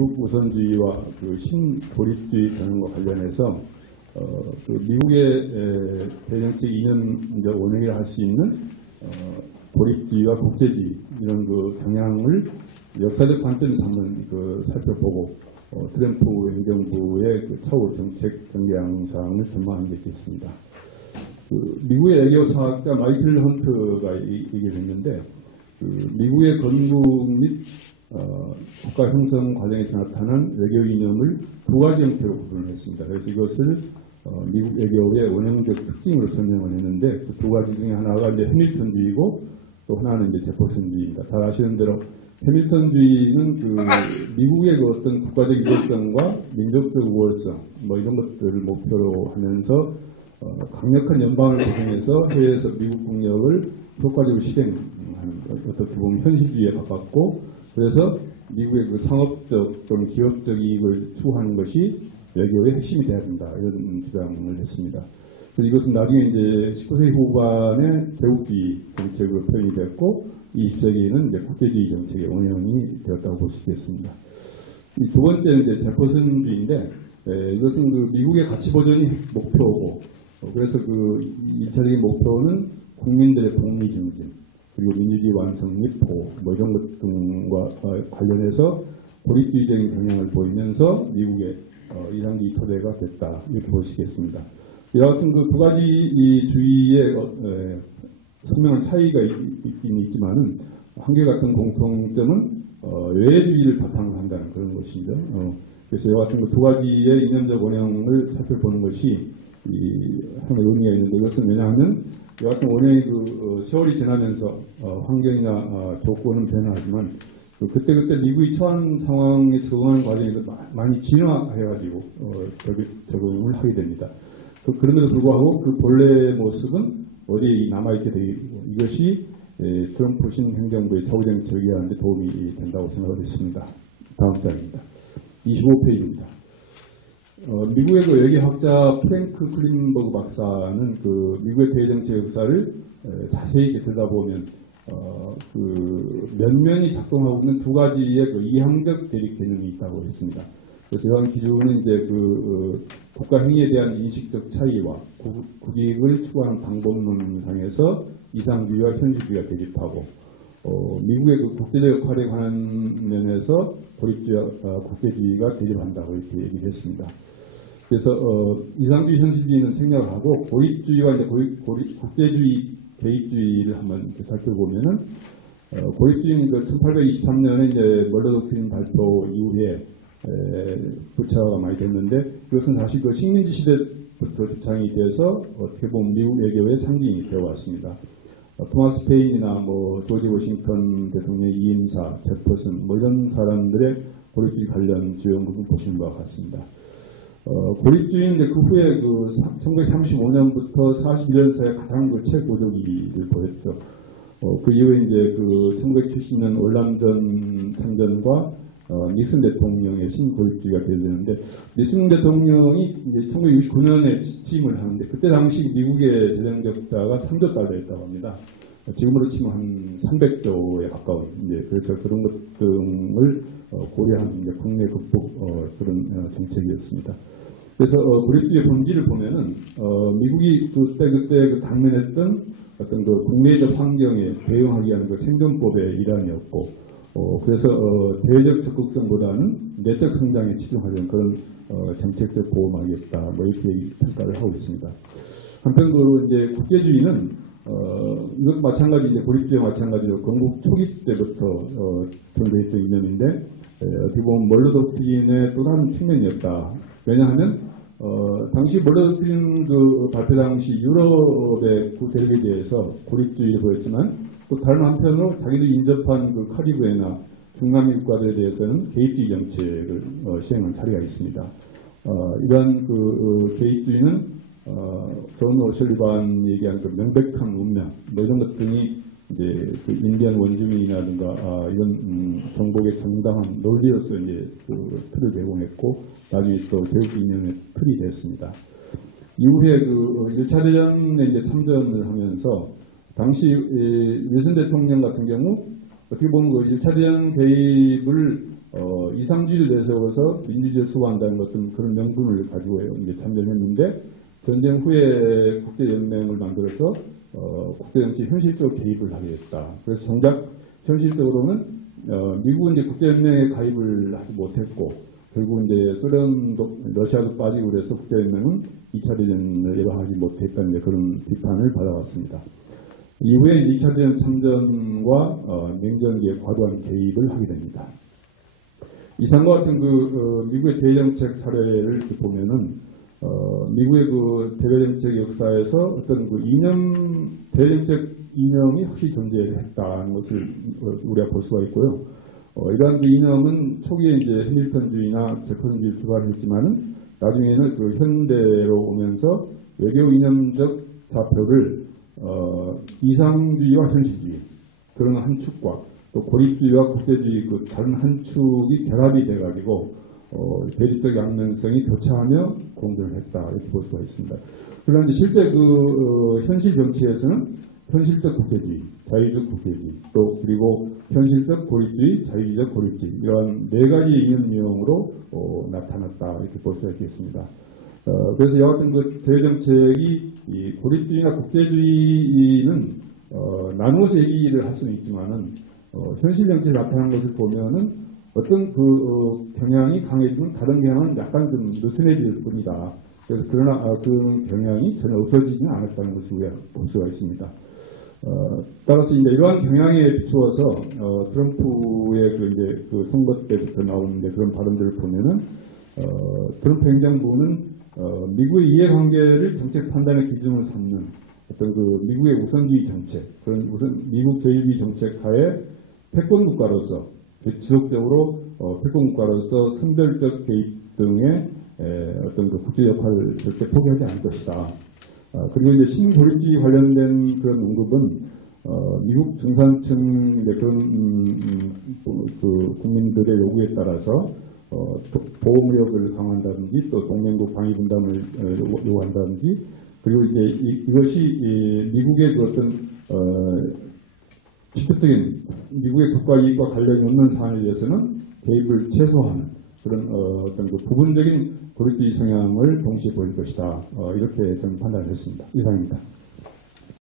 미국 우선주의와 그 신고립주의 경영과 관련해서 그 미국의 대정책 이념 원행을 할 수 있는 고립주의와 국제주의 이런 그 경향을 역사적 관점에서 한번 그 살펴보고 트럼프 행정부의 그 차후 정책 경향상을 전망하는 게 있겠습니다. 그 미국의 외교 사학자 마이클 헌트가 얘기를 했는데 그 미국의 건국 및 국가 형성 과정에서 나타난 외교 이념을 두 가지 형태로 구분을 했습니다. 그래서 이것을 미국 외교의 원형적 특징으로 설명을 했는데 그 두 가지 중에 하나가 이제 해밀턴주의고 또 하나는 이제 제퍼슨주의입니다. 잘 아시는 대로 해밀턴주의는 그 미국의 그 어떤 국가적 이익성과 민족적 우월성 뭐 이런 것들을 목표로 하면서 강력한 연방을 구성해서 해외에서 미국 국력을 효과적으로 실행하는 것, 어떻게 보면 현실주의에 가깝고 그래서 미국의 그 상업적 또는 기업적 이익을 추구하는 것이 외교의 핵심이 되어야 된다 이런 주장을 했습니다. 그래서 이것은 나중에 이제 19세기 후반에 제국주의 정책으로 표현이 됐고 20세기에는 이제 국제주의 정책의 원형이 되었다고 볼 수 있겠습니다. 이 두 번째는 이제 제퍼슨주의인데 이것은 그 미국의 가치 보존이 목표고 그래서 그 1차적인 목표는 국민들의 복리 증진 그리고 민주주의 완성 및 보호 뭐 이런 것 등과 관련해서 고립주의적인 경향을 보이면서 미국의 이상주의 토대가 됐다 이렇게 볼 수 있겠습니다. 이와 같은 그 두 가지 이 주의의 선명한 차이가 있긴 있지만은 한결같은 공통점은 외회주의를 바탕으로 한다는 그런 것이죠. 그래서 이와 같은 그 두 가지의 이념적 원형을 살펴보는 것이 하나의 의미가 있는데 이것은 왜냐하면 이와 같은 원형이 그 세월이 지나면서 환경이나 조건은 변화하지만 그때그때 미국이 처한 상황에 적응하는 과정에서 많이 진화해가지고 적응을 하게 됩니다. 그런데도 불구하고 그 본래의 모습은 어디에 남아있게 되고 이것이 트럼프 신행정부의 차후 정책을 이해하는 데 도움이 된다고 생각을 했습니다. 다음 장입니다. 25페이지입니다. 미국의 그 외교학자 프랭크 클린버그 박사는 그 미국의 대정책 역사를 자세히 들여다보면 그 면면이 작동하고 있는 두 가지의 그 이항적 대립 개념이 있다고 했습니다. 그래서 이러한 기준은 이제 그 국가 행위에 대한 인식적 차이와 국익을 추구하는 방법론상에서 이상주의와 현실주의가 대립하고 미국의 그 국제적 역할에 관한 면에서 고립주의와 국제주의가 대립한다고 이렇게 얘기를 했습니다. 그래서 이상주의, 현실주의는 생략을 하고 고립주의와 이제 국제주의, 개입주의를 한번 이렇게 살펴보면은 고립주의는 그 1823년에 이제 멀러 독트린 발표 이후에 부차가 많이 됐는데 그것은 사실 그 식민지 시대부터 주창이 돼서 어떻게 보면 미국 외교의 상징이 되어 왔습니다. 토마스 페인이나 뭐 조지 워싱턴 대통령의 이임사, 제퍼슨 뭐 이런 사람들의 고립주의 관련 주요 연구를 보시는 바와 같습니다. 고립주의는 그 후에 그 1935년부터 41년 사이에 가장 그 최고조기를 보였죠. 그 이후에 이제 그 1970년 월남전 참전과 니슨 대통령의 신고립주의가 되었는데 니슨 대통령이 이제 1969년에 취임을 하는데 그때 당시 미국의 재정 적자가 3조 달러였다고 합니다. 지금으로 치면 한 300조에 가까운 이제 그래서 그런 것 등을 고려한 이제 국내 극복 그런 정책이었습니다. 그래서 고립주의 본질을 보면은 미국이 그때 당면했던 어떤 그 국내적 환경에 대응하기 위한 그 생존법의 일환이었고 그래서 대외적 적극성보다는 내적 성장에 치중하려는 그런 정책적 보호막이었다. 뭐 이렇게 평가를 하고 있습니다. 한편으로 이제 국제주의는 이것 마찬가지 이제 고립주의와 마찬가지로 건국 초기 때부터 존재했던 이념인데 어떻게 보면 멀러 독트린의 또 다른 측면이었다. 왜냐하면 당시 멀러 독트린 그 발표 당시 유럽의 그 대륙에 대해서 고립주의를 보였지만 또 다른 한편으로 자기들이 인접한 그 카리브해나 중남미 국가들에 대해서는 개입주의 정책을 시행한 사례가 있습니다. 이러한 그 개입주의는 존 오셜리반이 얘기한 그 명백한 운명 뭐 이런 것 등이 이제 그 인디언 원주민이라든가 이런 정복의 정당한 논리로서 이제 그 틀을 제공했고 나중에 또 제국주의 이념의 틀이 됐습니다. 이후에 그 1차 대전에 이제 참전을 하면서 당시 윌슨 대통령 같은 경우 어떻게 보면 그 1차 대전 개입을 이상주의를 내세워서 민주주의를 수호한다는 어떤 그런 명분을 가지고 이제 참전했는데 전쟁 후에 국제연맹을 만들어서 국제정치 현실적으로 개입을 하게 됐다. 그래서 정작 현실적으로는 미국은 이제 국제연맹에 가입을 하지 못했고 결국 이제 소련도 러시아도 빠지고 그래서 국제연맹은 2차 대전을 예방하지 못했다는 그런 비판을 받아왔습니다. 이후에 2차 대전 참전과 냉전기에 과도한 개입을 하게 됩니다. 이상과 같은 미국의 대외정책 사례를 보면은 미국의 대외정책 역사에서 어떤 대외정책 이념이 확실히 존재했다는 것을 우리가 볼 수가 있고요. 이러한 이념은 초기에 이제 해밀턴주의나 제퍼슨주의를 출발했지만은 나중에는 현대로 오면서 외교 이념적 좌표를 이상주의와 현실주의 그런 한 축과 또 고립주의와 국제주의 다른 한 축이 결합이 돼가지고 대립적 양면성이 교차하며 공존을 했다 이렇게 볼 수가 있습니다. 그런데 실제 현실 정치에서는 현실적 국제주의, 자유적 국제주의, 또 그리고 현실적 고립주의, 자유적 고립주의 이러한 네 가지 이념 유형으로 나타났다 이렇게 볼 수가 있겠습니다. 그래서 여하튼 대외정책이 이 고립주의나 국제주의는 나누어서 얘기를 할 수는 있지만은 현실 정치에 나타난 것을 보면은 어떤 경향이 강해지면 다른 경향은 약간 좀 느슨해질 뿐이다. 그래서 그러나 그 경향이 전혀 없어지지는 않았다는 것을 우리가 볼 수가 있습니다. 따라서 이제 이러한 경향에 비추어서 트럼프의 선거 때부터 나오는 그런 발언들을 보면은 트럼프 행정부는 미국의 이해관계를 정책 판단의 기준으로 삼는 어떤 미국의 우선주의 정책, 그런 미국 제일주의 정책 하에 패권국가로서 지속적으로 패권국가로서 선별적 개입 등의 어떤 국제 역할을 절대 포기하지 않을 것이다. 그리고 이제 신고립주의 관련된 그런 언급은 미국 중산층 그런 국민들의 요구에 따라서 보호무력을 강화한다든지 또 동맹국 방위 분담을 요구한다든지 그리고 이제 이것이 미국의 어떤 직접적인 미국의 국가 이익과 관련이 없는 사안에 대해서는 개입을 최소화하는 그런 어떤 부분적인 고립주의 성향을 동시에 보일 것이다. 이렇게 저는 판단을 했습니다. 이상입니다.